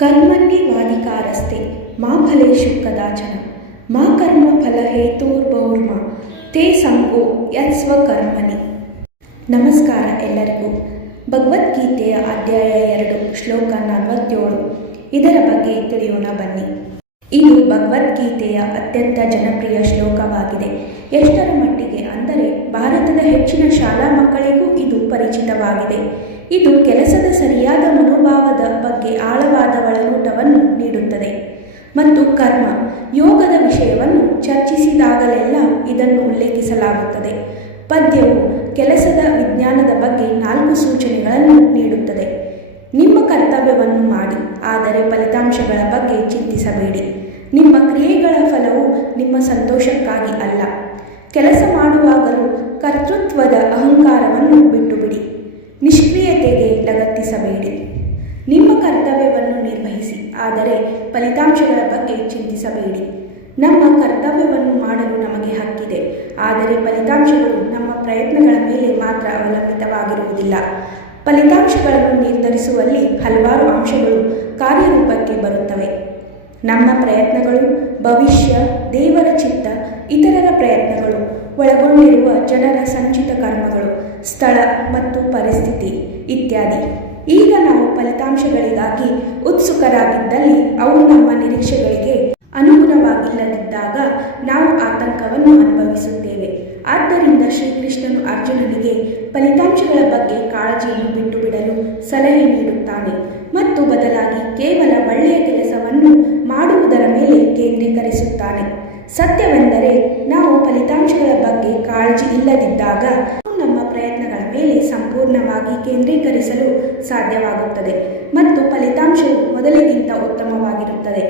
ಕರ್ಮಣ್ಯೇವಾಧಿಕಾರಸ್ತೆ ಮಾ ಫಲೇಷು ಕದಾಚನ ಮಾ ಕರ್ಮ ಫಲ ಹೇತೋರ್ಬೌರ್ಮ, ತೇ ಸಂಗೋ ಯತ್ಸ್ವಕರ್ಮಣಿ ನಮಸ್ಕಾರ ಎಲ್ಲರಿಗೂ. ಭಗವದ್ಗೀತೆಯ ಅಧ್ಯಾಯ ಎರಡು, ಶ್ಲೋಕ ನಲವತ್ತೇಳು. ಇದರ ಬಗ್ಗೆ ತಿಳಿಯೋಣ ಬನ್ನಿ. ಇದು ಭಗವದ್ಗೀತೆಯ ಅತ್ಯಂತ ಜನಪ್ರಿಯ ಶ್ಲೋಕವಾಗಿದೆ. ಎಷ್ಟರ ಮಟ್ಟಿಗೆ ಅಂದರೆ ಭಾರತದ ಹೆಚ್ಚಿನ ಶಾಲಾ ಮಕ್ಕಳಿಗೂ ಇದು ಪರಿಚಿತವಾಗಿದೆ. ಇದು ಕೆಲಸದ ಸರಿಯಾದ ಮನೋಭಾವದ ಬಗ್ಗೆ ಆಳವಾದ ಒಳನೋಟವನ್ನು ನೀಡುತ್ತದೆ. ಮತ್ತು ಕರ್ಮ, ಯೋಗದ ವಿಷಯವನ್ನು ಚರ್ಚಿಸಿದಾಗಲೆಲ್ಲ ಇದನ್ನು ಉಲ್ಲೇಖಿಸಲಾಗುತ್ತದೆ. ಪದ್ಯವು ಕೆಲಸದ ವಿಜ್ಞಾನದ ಬಗ್ಗೆ ನಾಲ್ಕು ಸೂಚನೆಗಳನ್ನು ನೀಡುತ್ತದೆ. ನಿಮ್ಮ ಕರ್ತವ್ಯವನ್ನು ಮಾಡಿ, ಆದರೆ ಫಲಿತಾಂಶಗಳ ಬಗ್ಗೆ ಚಿಂತಿಸಬೇಡಿ. ನಿಮ್ಮ ಕ್ರಿಯೆಗಳ ಫಲವು ನಿಮ್ಮ ಸಂತೋಷಕ್ಕಾಗಿ ಅಲ್ಲ. ಕೆಲಸ ಮಾಡುವಾಗಲೂ ಕರ್ತೃತ್ವದ ಅಹಂಕಾರವನ್ನು ಬಿಟ್ಟುಬಿಡಿ. ನಿಷ್ಕ್ರಿಯತೆಗೆ ಲಗತ್ತಿಸಬೇಡಿ. ನಿಮ್ಮ ಕರ್ತವ್ಯವನ್ನು ನಿರ್ವಹಿಸಿ, ಆದರೆ ಫಲಿತಾಂಶಗಳ ಬಗ್ಗೆ ಚಿಂತಿಸಬೇಡಿ. ನಮ್ಮ ಕರ್ತವ್ಯವನ್ನು ಮಾಡಲು ನಮಗೆ ಹಕ್ಕಿದೆ, ಆದರೆ ಫಲಿತಾಂಶಗಳು ನಮ್ಮ ಪ್ರಯತ್ನಗಳ ಮೇಲೆ ಮಾತ್ರ ಅವಲಂಬಿತವಾಗಿರುವುದಿಲ್ಲ. ಫಲಿತಾಂಶಗಳನ್ನು ನಿರ್ಧರಿಸುವಲ್ಲಿ ಹಲವಾರು ಅಂಶಗಳು ಕಾರ್ಯರೂಪಕ್ಕೆ ಬರುತ್ತವೆ. ನಮ್ಮ ಪ್ರಯತ್ನಗಳು ಭವಿಷ್ಯ ಒಳಗೊಂಡಿರುವ ಜನರ ಸಂಚಿತ ಕರ್ಮಗಳು, ಸ್ಥಳ ಮತ್ತು ಪರಿಸ್ಥಿತಿ ಇತ್ಯಾದಿ. ಈಗ ನಾವು ಫಲಿತಾಂಶಗಳಿಗಾಗಿ ಉತ್ಸುಕರಾಗಿದ್ದಲ್ಲಿ ಅವು ನಮ್ಮ ನಿರೀಕ್ಷೆಗಳಿಗೆ ಅನುಗುಣವಾಗಿಲ್ಲದಿದ್ದಾಗ ನಾವು ಆತಂಕವನ್ನು ಅನುಭವಿಸುತ್ತೇವೆ. ಆದ್ದರಿಂದ ಶ್ರೀಕೃಷ್ಣನು ಅರ್ಜುನನಿಗೆ ಫಲಿತಾಂಶಗಳ ಬಗ್ಗೆ ಕಾಳಜಿಯನ್ನು ಬಿಟ್ಟು ಬಿಡಲು ಸಲಹೆ ನೀಡುತ್ತಾನೆ ಮತ್ತು ಬದಲಾಗಿ ಕೇವಲ ಒಳ್ಳೆಯ ಕೆಲಸವನ್ನು ಮಾಡುವುದರ ಮೇಲೆ ಕೇಂದ್ರೀಕರಿಸುತ್ತಾನೆ. ಸತ್ಯವೆಂದರೆ ನಾವು ಫಲಿತಾಂಶಗಳ ಬಗ್ಗೆ ಕಾಳಜಿ ಇಲ್ಲದಿದ್ದಾಗ ನಮ್ಮ ಪ್ರಯತ್ನಗಳ ಮೇಲೆ ಸಂಪೂರ್ಣವಾಗಿ ಕೇಂದ್ರೀಕರಿಸಲು ಸಾಧ್ಯವಾಗುತ್ತದೆ ಮತ್ತು ಫಲಿತಾಂಶವು ಮೊದಲಿಗಿಂತ ಉತ್ತಮವಾಗಿರುತ್ತದೆ.